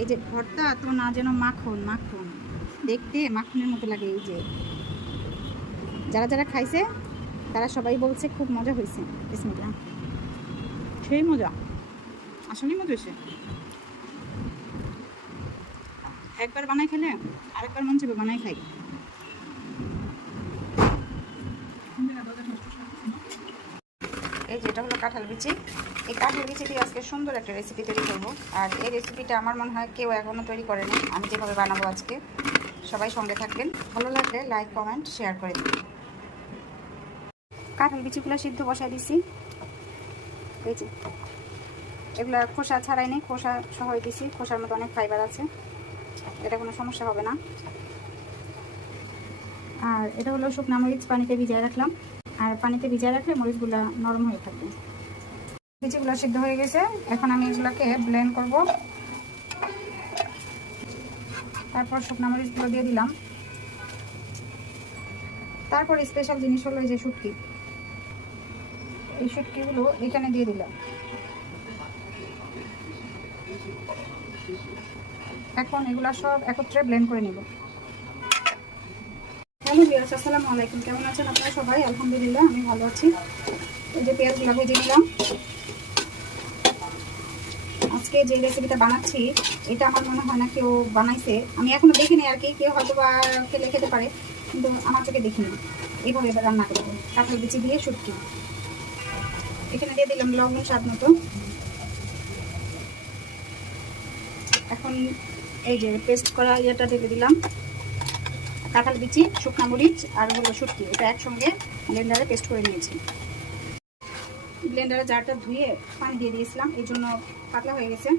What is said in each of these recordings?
এই যে ভর্তা তো না যেন মাখন মাখন, দেখতে মাখনের মতো লাগে। এই যে যারা যারা খাইছে তারা সবাই বলছে খুব মজা হয়েছে। বিসমিল্লাহ, সেই মজা, আসলেই মজা হয়েছে। একবার বানাই খেলে আরেকবার মন চাইবে বানাই খাই। এই যে এটা হলো কাঁঠাল বিচি। এই কাঁঠাল বিচি দিয়ে আজকে সুন্দর একটা রেসিপি তৈরি করবো। আর এই রেসিপিটা আমার মনে হয় কেউ এখনও তৈরি করেনি, আমি যেভাবে বানাবো আজকে। সবাই সঙ্গে থাকবেন, ভালো লাগলে লাইক কমেন্ট শেয়ার করে দিন। কাঁঠাল বিচিগুলো সিদ্ধ বসাই দিছি। এই যে এগুলো খোসা ছাড়াই নেই, খোসা সহই দিছি। খোসার মতো অনেক ফাইবার আছে, এটা কোনো সমস্যা হবে না। আর এটা হলো শুকনা মরিচ, পানিতে ভিজিয়ে রাখলাম। আর পানিতে ভিজিয়ে রাখলে মরিচগুলো নরম হয়ে থাকবে। বিচিগুলো সিদ্ধ হয়ে গেছে, এখন আমি এগুলোকে ব্লেন্ড করব। তারপর শুকনা মরিচগুলো দিয়ে দিলাম। তারপর স্পেশাল জিনিস হলো এই যে শুটকি, এই শুটকিগুলো এখানে দিয়ে দিলাম। এখন এগুলো সব একত্রে ব্লেন্ড করে নেব। হ্যালো ভিউয়ার্স, আসসালামু আলাইকুম। কেমন আছেন আপনারা সবাই? আলহামদুলিল্লাহ আমি ভালো আছি। এই যে পেঁয়াজগুলো ভেজে নিলাম। আজকে যে রেসিপিটা বানাচ্ছি এটা আমার মনে হয় না কেউ বানাইছে, আমি এখনো দেখিনি আর কি। কেউ হয়তো বা খেলে খেতে পারে, কিন্তু আমার চোখে দেখিনি। এইভাবে এবার রান্না করবো কাঁঠাল বিচি দিয়ে শুটকি। এখানে দিয়ে দিলাম লবণ স্বাদ মতো। এখন এই যে পেস্ট করা ইয়েটা দিয়ে দিলাম, কাঁঠাল বিচি, শুকনা মরিচ আর হলো শুটকি, এটা একসঙ্গে ব্লেন্ডারে পেস্ট করে নিয়েছি। ব্লেন্ডারে জারটা ধুয়ে পানি দিয়ে দিয়েছিলাম, এই জন্য পাতলা হয়ে গেছে।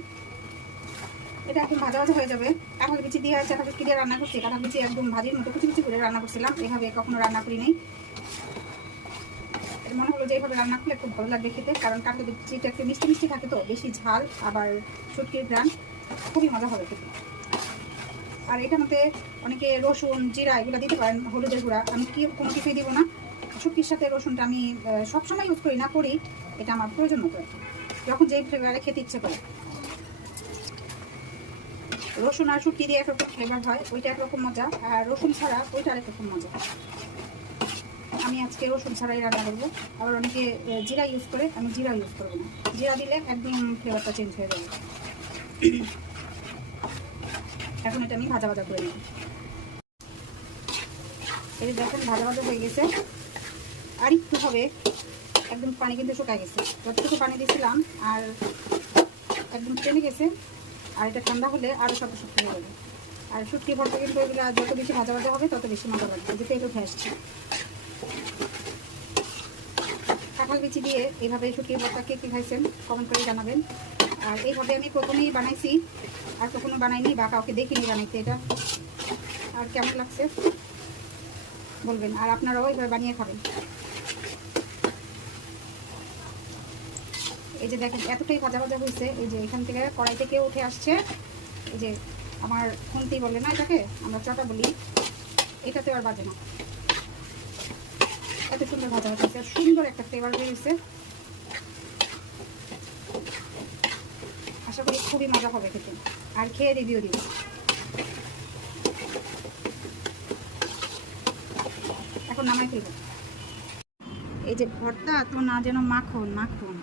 এটা একদম ভাজা ভাজা হয়ে যাবে। কাঁঠাল বিচি দিয়ে চাটা শুটকি দিয়ে রান্না করছি। কাঁঠাল বিচি একদম ভাজির মতো কুচি কুচি করে রান্না করছিলাম, এভাবে কখনো রান্না করি নেই। মনে হলো যে এইভাবে রান্না করলে খুব ভালো লাগবে খেতে, কারণ কাঁঠাল বিচিটা একটু মিষ্টি মিষ্টি থাকে, তো বেশি ঝাল, আবার শুটকির গ্রান, খুবই মজা হবে খেতে। আর এটার মধ্যে অনেকে রসুন, জিরা এগুলো দিতে পারেন, হলুদের গুঁড়া। আমি কোনো কিছুই দিব না। শুটকির সাথে রসুনটা আমি সবসময় ইউজ করি না, করি এটা আমার প্রয়োজন মতো, যখন যেই ফ্লেভারে খেতে ইচ্ছে করে। রসুন আর শুটকি দিয়ে একরকম ফ্লেভার হয়, ওইটা একরকম মজা। আর রসুন ছাড়া ওইটা আরেক রকম মজা। আমি আজকে রসুন ছাড়াই রান্না করবো। আবার অনেকে জিরা ইউজ করে, আমি জিরা ইউজ করবো না। জিরা দিলে একদম ফ্লেভারটা চেঞ্জ হয়ে যাবে। এখন এটা আমি ভাজা ভাজা করে নেব। এই দেখেন ভাজা ভাজা হয়ে গেছে, আর একটু হবে, একদম পানি কিন্তু শুকায় গেছে। যতটুকু পানি দিয়েছিলাম আর একদম টেনে গেছে। আর এটা ঠান্ডা হলে আরও শক্ত শক্ত হয়ে যাবে। আর শুটকি ভর্তা কিন্তু এগুলো যত বেশি ভাজা ভাজা হবে তত বেশি মজা লাগবে। যেতে একটু উঠে আসছে। কাঁঠাল বিচি দিয়ে এইভাবে শুটকির ভর্তা কে কী খাইছেন কমেন্ট করে জানাবেন। আর এইভাবে আমি প্রথমেই বানাইছি, আর কখনো বানাইনি বা কাউকে দেখিনি বানাইতে। এটা আর কেমন লাগছে বলবেন, আর আপনারাও এইভাবে বানিয়ে খাবেন। এই যে দেখেন এতটাই ভাজা ভাজা হয়েছে, এই যে এখান থেকে কড়াই থেকে উঠে আসছে। এই যে আমার খুন্তি বলে না, এটাকে আমরা চটা বলি, এটাতে আর বাজে না। এত সুন্দর ভাজা ভাজা হয়েছে, সুন্দর একটা ফ্লেভার বেরিয়েছে। আশা করি খুবই মজা হবে খেতে, আর খেয়ে রিভিউ দিব। এখন নামাই ফেলবো। এই যে ভর্তা তো না যেন মাখন মাখন,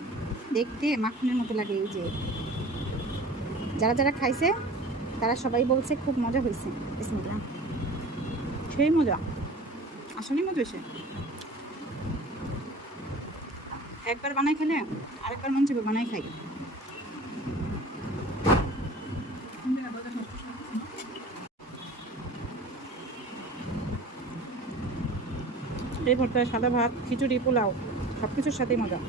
দেখতে মাখনের মতো লাগে। এই যে যারা যারা খাইছে তারা সবাই বলছে খুব মজা হয়েছে। বিসমিল্লাহ, সেই মজা, আসলেই মজা হয়েছে। একবার বানাই খেলে আরেকবার মন চাইবে বানাই খাই। এই ভর্তায় সাদা ভাত, খিচুড়ি, পোলাও সব কিছুর সাথেই মজা।